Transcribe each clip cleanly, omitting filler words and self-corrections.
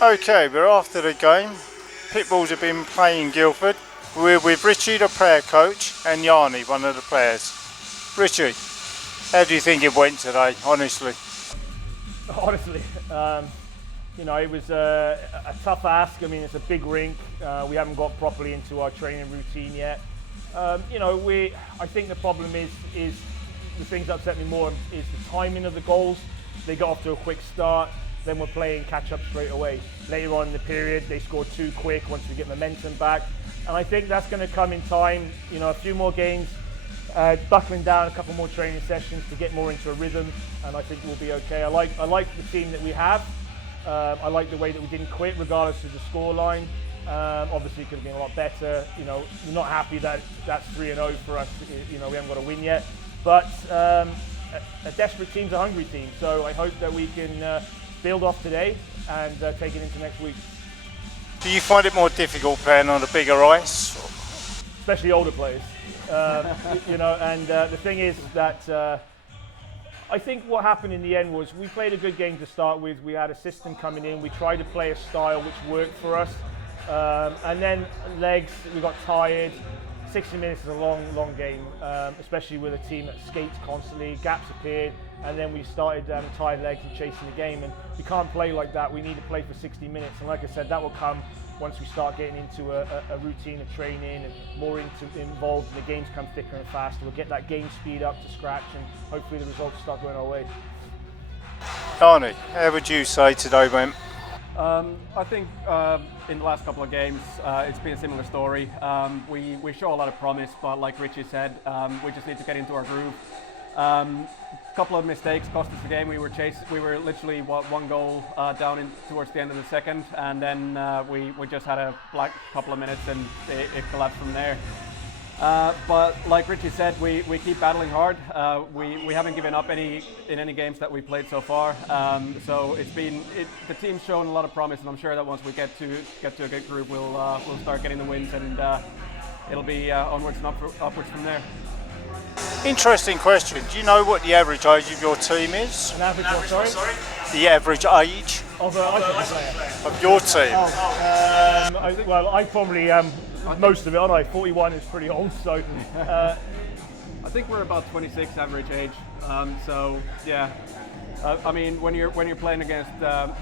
Okay, we're after the game. Pitbulls have been playing Guildford. We're with Richie, the player coach, and Yanni, one of the players. Richie, how do you think it went today, honestly? Honestly, it was a tough ask. I mean, it's a big rink. We haven't got properly into our training routine yet. I think the problem is the things that upset me more is the timing of the goals. They got off to a quick start, then we're playing catch up straight away. Later on in the period, they scored too quick once we get momentum back. And I think that's going to come in time, a few more games, buckling down a couple more training sessions to get more into a rhythm, and I think we'll be okay. I like the team that we have. I like the way that we didn't quit regardless of the scoreline. Obviously it could have been a lot better. We're not happy that that's 3-0 for us. We haven't got a win yet. But a desperate team's a hungry team. So I hope that we can build off today and take it into next week. Do you find it more difficult playing on a bigger ice? Especially older players. The thing is that I think what happened in the end was we played a good game to start with. We had a system coming in. We tried to play a style which worked for us. And then legs, we got tired. 60 minutes is a long game, especially with a team that skates constantly. Gaps appeared, and then we started tired legs and chasing the game. And we can't play like that. We need to play for 60 minutes. And like I said, that will come once we start getting into a routine of training and more involved, and the games come thicker and faster. We'll get that game speed up to scratch, and hopefully the results start going our way. Arnie, how would you say today went? I think in the last couple of games, it's been a similar story. We show a lot of promise, but like Richie said, we just need to get into our groove. Couple of mistakes cost us the game. We were literally one goal down towards the end of the second, and then we just had a black couple of minutes, and it collapsed from there. But like Richie said, we keep battling hard. We haven't given up in any games that we played so far. So the team's shown a lot of promise, and I'm sure that once we get to a good group, we'll start getting the wins, and it'll be onwards and upwards from there. Interesting question. Do you know what the average age of your team is? An average what, sorry? The average age Of a player. of your team? I probably am most of it, aren't I? 41 is pretty old, so... I think we're about 26 average age. So yeah, I mean, when you're playing against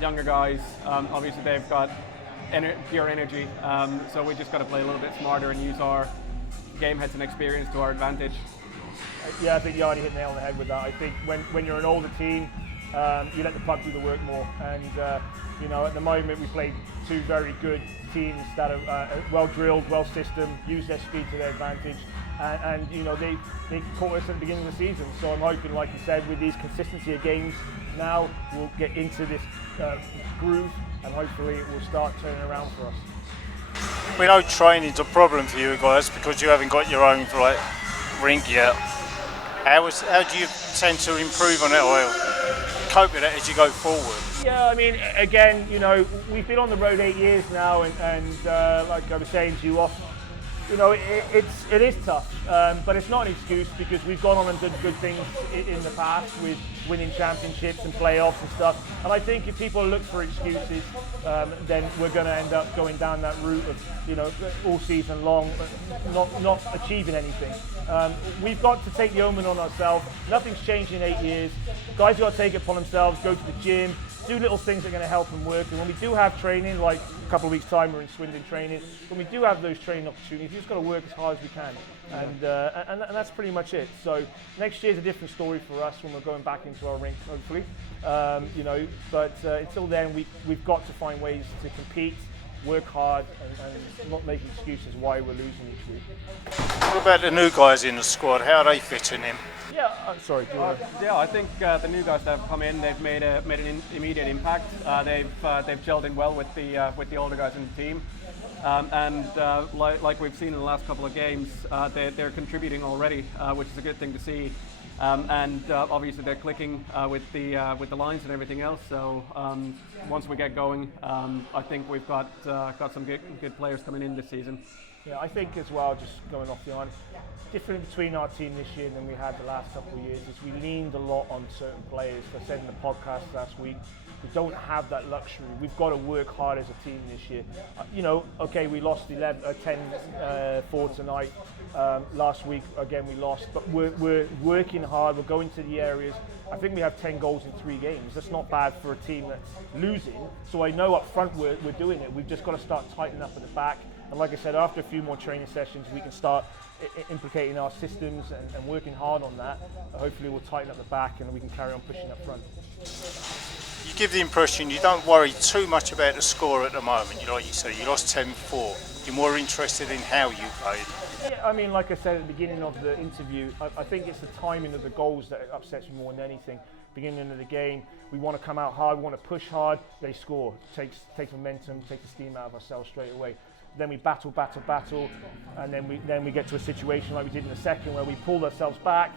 younger guys, obviously they've got pure energy. So we just got to play a little bit smarter and use our game heads and experience to our advantage. Yeah, I think you already hit the nail on the head with that. I think when you're an older team, you let the puck do the work more. And at the moment we played two very good teams that are well drilled, well systemed, use their speed to their advantage. And they caught us at the beginning of the season. So I'm hoping, like you said, with these consistency of games, now we'll get into this groove, and hopefully it will start turning around for us. We know training's a problem for you guys because you haven't got your own rink yet. How do you tend to improve on it or cope with it as you go forward? Yeah, I mean, again, we've been on the road 8 years now, and like I was saying to you off, it is tough, but it's not an excuse because we've gone on and done good things in the past with winning championships and playoffs and stuff. And I think if people look for excuses, then we're going to end up going down that route of, all season long, not achieving anything. We've got to take the omen on ourselves. Nothing's changed in 8 years. Guys have got to take it upon themselves, go to the gym, do little things that are going to help them work. And when we do have training, like a couple of weeks' time we're in Swindon training, when we do have those training opportunities, we've just got to work as hard as we can. And that's pretty much it. So next year's a different story for us when we're going back into our rink, hopefully. But until then, we've got to find ways to compete, work hard, and not make excuses why we're losing each week. What about the new guys in the squad? How are they fitting in? Yeah, sorry. I think the new guys that have come in, they've made an immediate impact. They've gelled in well with the older guys in the team, like we've seen in the last couple of games, they're contributing already, which is a good thing to see. Obviously they're clicking with the lines and everything else. So once we get going, I think we've got some good players coming in this season. Yeah, I think as well, just going off the line, different between our team this year than we had the last couple of years is we leaned a lot on certain players. I said in the podcast last week, We don't have that luxury. We've got to work hard as a team this year. You know, okay, we lost 10-4 tonight. Last week, again, we lost, but we're working hard. We're going to the areas. I think we have 10 goals in 3 games. That's not bad for a team that's losing. So I know up front we're doing it. We've just got to start tightening up at the back. And like I said, after a few more training sessions, we can start implicating our systems and working hard on that. Hopefully we'll tighten up the back and we can carry on pushing up front. You give the impression you don't worry too much about the score at the moment. You know, like you said, you lost 10-4. You're more interested in how you played. Yeah, I mean, like I said at the beginning of the interview, I think it's the timing of the goals that upsets me more than anything. Beginning of the game, we want to come out hard, we want to push hard, they score. Takes momentum, takes the steam out of ourselves straight away. Then we battle, and then we get to a situation like we did in the second where we pulled ourselves back.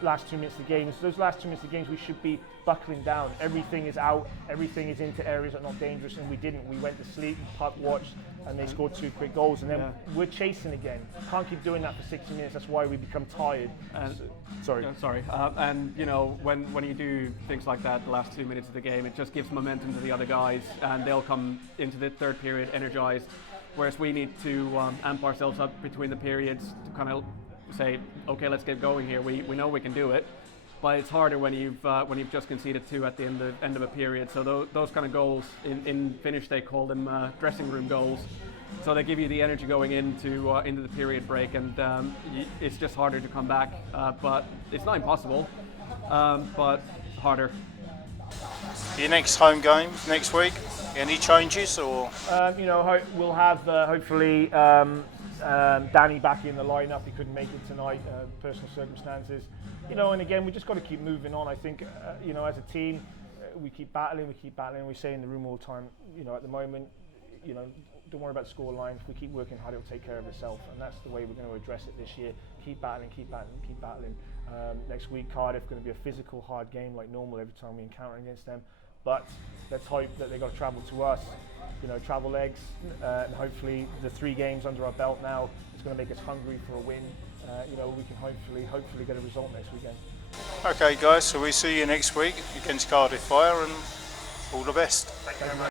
Last 2 minutes of the games, those last 2 minutes of the games, we should be buckling down. Everything is out, everything is into areas that are not dangerous, and we didn't. We went to sleep, puck watched, and they scored 2 quick goals, and then we're chasing again. Can't keep doing that for 60 minutes. That's why we become tired. Sorry. And you know, when you do things like that, the last 2 minutes of the game, it just gives momentum to the other guys, and they'll come into the third period energized. Whereas we need to amp ourselves up between the periods to kind of say, okay, let's get going here. We know we can do it, but it's harder when you've just conceded 2 at the end of a period. So those kind of goals in Finnish they call them dressing room goals. So they give you the energy going into the period break, and it's just harder to come back. But it's not impossible, but harder. Your next home game next week. Any changes or? You know, we'll have hopefully Danny back in the lineup. He couldn't make it tonight, personal circumstances. You know, and again, we just got to keep moving on. I think, you know, as a team, we keep battling. We say in the room all the time, you know, at the moment, you know, don't worry about the score line. If we keep working hard, it'll take care of itself. And that's the way we're going to address it this year. Keep battling. Next week, Cardiff going to be a physical, hard game like normal every time we encounter against them. But let's hope that they've got to travel to us, you know, travel legs, and hopefully the 3 games under our belt now is going to make us hungry for a win. You know, we can hopefully get a result next weekend. Okay, guys, so we see you next week against Cardiff Fire, and all the best. Thank you very much.